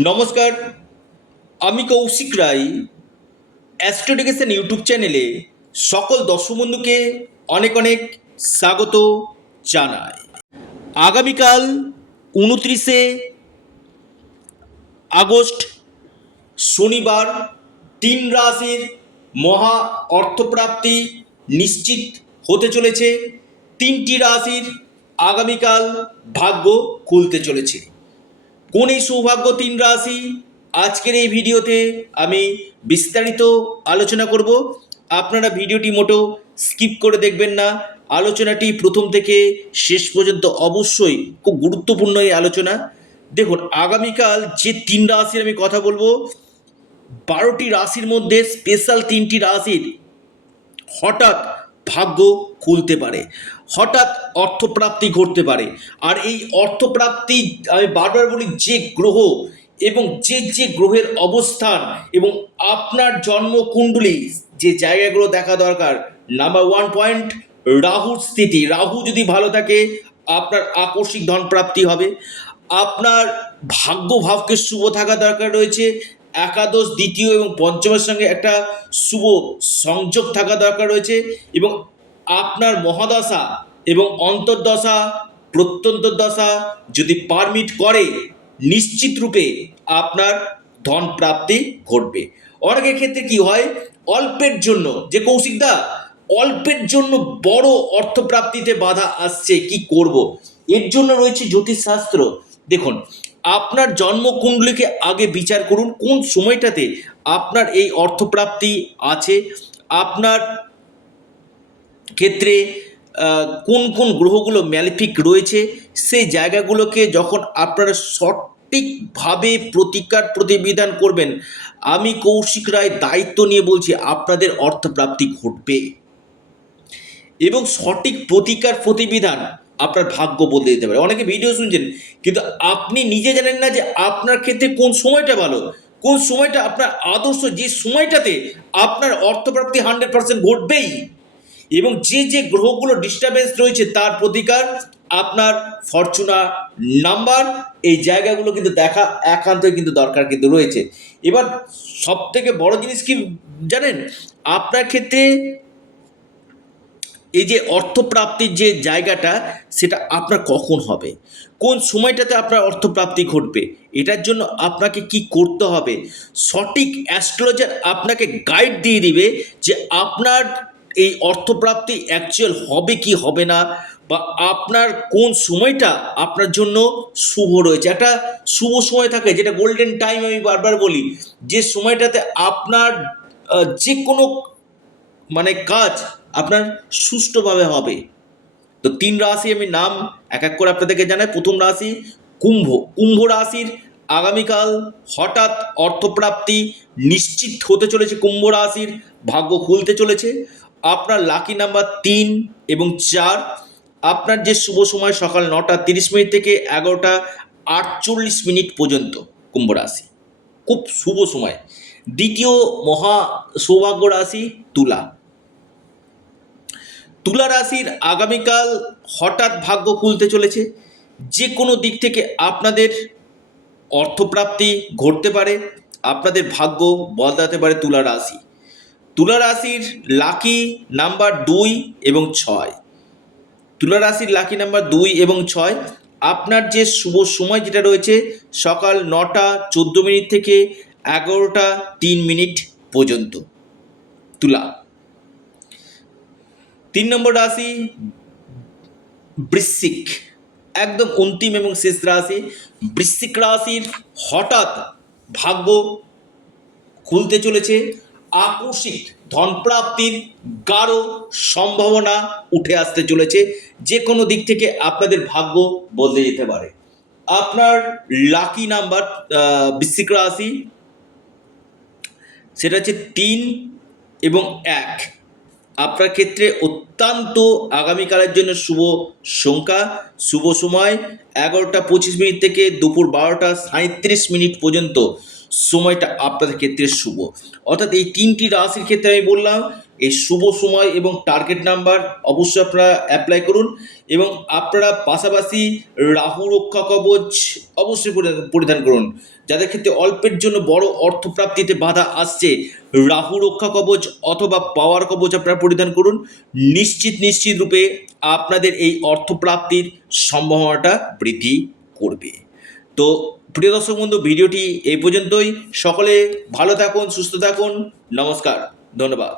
নমস্কার, আমি কৌশিক রায়। অ্যাস্ট্রোডিকেশন ইউটিউব চ্যানেলে সকল দর্শক বন্ধুকে অনেক অনেক স্বাগত জানাই। আগামীকাল 29শে আগস্ট শনিবার 3 রাশির মহা অর্থপ্রাপ্তি নিশ্চিত হতে চলেছে। 3টি রাশির আগামীকাল ভাগ্য খুলতে চলেছে। কোন এই সৌভাগ্য 3 রাশি আজকের এই ভিডিওতে আমি বিস্তারিত আলোচনা করব। আপনারা ভিডিওটি মোটো স্কিপ করে দেখবেন না। আলোচনাটি প্রথম থেকে শেষ পর্যন্ত অবশ্যই খুব গুরুত্বপূর্ণ এই আলোচনা। দেখুন, আগামীকাল যে 3 রাশির আমি কথা বলবো, 12টি রাশির মধ্যে স্পেশাল 3টি রাশির হঠাৎ ভাগ্য খুলতে পারে, হঠাৎ অর্থপ্রাপ্তি ঘটতে পারে। আর এই অর্থপ্রাপ্তি আমি বারবার বলি, যে গ্রহ এবং যে গ্রহের অবস্থান এবং আপনার জন্মকুণ্ডলী যে জায়গাগুলো দেখা দরকার। নাম্বার 1 পয়েন্ট, রাহুর স্থিতি। রাহু যদি ভালো থাকে আপনার আকস্মিক ধন প্রাপ্তি হবে। আপনার ভাগ্য ভাবকে শুভ থাকা দরকার রয়েছে। একাদশ, দ্বিতীয় এবং পঞ্চমের সঙ্গে একটা শুভ সংযোগ থাকা দরকার রয়েছে। এবং আপনার মহাদশা এবং অন্তর্দশা, প্রত্যন্তর দশা যদি পারমিট করে, নিশ্চিত রূপে আপনার ধন প্রাপ্তি ঘটবে। অনেকের ক্ষেত্রে কি হয়, অল্পের জন্য, যে কৌশিকদা অল্পের জন্য বড় অর্থপ্রাপ্তিতে বাধা আসছে, কি করব? এর জন্য রয়েছে জ্যোতিষশাস্ত্র। দেখুন, আপনার জন্মকুণ্ডলীকে আগে বিচার করুন, কোন সময়টাতে আপনার এই অর্থপ্রাপ্তি আছে। আপনার ক্ষেত্রে কোন কোন গ্রহগুলো ম্যালিফিক রয়েছে, সেই জায়গাগুলোকে যখন আপনারা সঠিকভাবে প্রতিকার প্রতিবিধান করবেন, আমি কৌশিক রায় দায়িত্ব নিয়ে বলছি, আপনাদের অর্থপ্রাপ্তি ঘটবে। এবং সঠিক প্রতিকার প্রতিবিধান আপনার ভাগ্য বদলে দিতে পারে। অনেকে ভিডিও শুনছেন কিন্তু আপনি নিজে জানেন না যে আপনার ক্ষেত্রে কোন সময়টা ভালো, কোন সময়টা আপনার আদর্শ, যে সময়টাতে আপনার অর্থপ্রাপ্তি 100% ঘটবেই। এবং যে গ্রহগুলো ডিস্টারবেন্স রয়েছে তার প্রতিকার আপনার ফরচুনা নাম্বার, এই জায়গাগুলো কিন্তু দেখা একান্তই কিন্তু দরকার কিন্তু রয়েছে। এবার সব থেকে বড় জিনিস কি জানেন, আপনার ক্ষেত্রে এই যে অর্থপ্রাপ্তির যে জায়গাটা, সেটা আপনার কখন হবে, কোন সময়টাতে আপনার অর্থপ্রাপ্তি ঘটবে, এটার জন্য আপনাকে কি করতে হবে, সঠিক অ্যাস্ট্রোলজার আপনাকে গাইড দিয়ে দিবে যে আপনার এই অর্থপ্রাপ্তি অ্যাকচুয়াল হবে কি হবে না, বা আপনার কোন সময়টা আপনার জন্য শুভ রয়েছে। একটা শুভ সময় থাকে যেটা গোল্ডেন টাইম, আমি বারবার বলি, যে সময়টাতে আপনার যে কোনো কাজ আপনার সুষ্ঠুভাবে হবে। তো 3 রাশি আমি নাম এক এক করে আপনাদেরকে জানাই। প্রথম রাশি কুম্ভ। কুম্ভ রাশির আগামীকাল হঠাৎ অর্থপ্রাপ্তি নিশ্চিত হতে চলেছে। কুম্ভ রাশির ভাগ্য খুলতে চলেছে। আপনার লাকি নাম্বার 3 এবং 4। আপনার যে শুভ সময় সকাল 9টা 30 মিনিট থেকে 11টা 48 মিনিট পর্যন্ত কুম্ভ রাশি, খুব শুভ সময়। দ্বিতীয় মহা সৌভাগ্য রাশি তুলা। তুলা রাশির আগামীকাল হঠাৎ ভাগ্য খুলতে চলেছে। যে কোনো দিক থেকে আপনাদের অর্থপ্রাপ্তি ঘটতে পারে, আপনাদের ভাগ্য বদলাতে পারে তুলা রাশি। তুলা রাশির লাকি নাম্বার 2 এবং 6। তুলা রাশির লাকি নাম্বার 2 এবং 6। আপনার যে শুভ সময় যেটা রয়েছে সকাল 9টা 14 মিনিট থেকে 11টা 3 মিনিট পর্যন্ত তুলা। 3 নম্বর রাশি বৃশ্চিক, একদম অন্তিম এবং শেষ রাশি। বৃশ্চিক রাশির হঠাৎ ভাগ্য খুলতে চলেছে। আকস্মিক ধনপ্রাপ্তির গাঢ় সম্ভাবনা উঠে আসতে চলেছে। যে কোনো দিক থেকে আপনাদের ভাগ্য বদলে যেতে পারে। আপনার লাকি নাম্বার বৃশ্চিক রাশি সেটা হচ্ছে 3 এবং 1। আপনার ক্ষেত্রে অত্যন্ত আগামীকালের জন্য শুভ সংখ্যা, শুভ সময় 11টা 25 মিনিট থেকে দুপুর 12টা 37 মিনিট পর্যন্ত সময়টা আপনাদের ক্ষেত্রে শুভ। অর্থাৎ এই 3টি রাশির ক্ষেত্রে আমি বললাম এই শুভ সময় এবং টার্গেট নাম্বার অবশ্যই আপনারা অ্যাপ্লাই করুন এবং আপনারা পাশাপাশি রাহু রক্ষা কবচ অবশ্যই পরিধান করুন। যাদের ক্ষেত্রে অল্পের জন্য বড় অর্থপ্রাপ্তিতে বাধা আসছে, রাহু রক্ষা কবচ অথবা পাওয়ার কবচ আপনারা পরিধান করুন। নিশ্চিত রূপে আপনাদের এই অর্থপ্রাপ্তির সম্ভাবনাটা বৃদ্ধি করবে। তো প্রিয় দর্শক বন্ধু, ভিডিওটি এই পর্যন্তই। সকলে ভালো থাকুন, সুস্থ থাকুন। নমস্কার, ধন্যবাদ।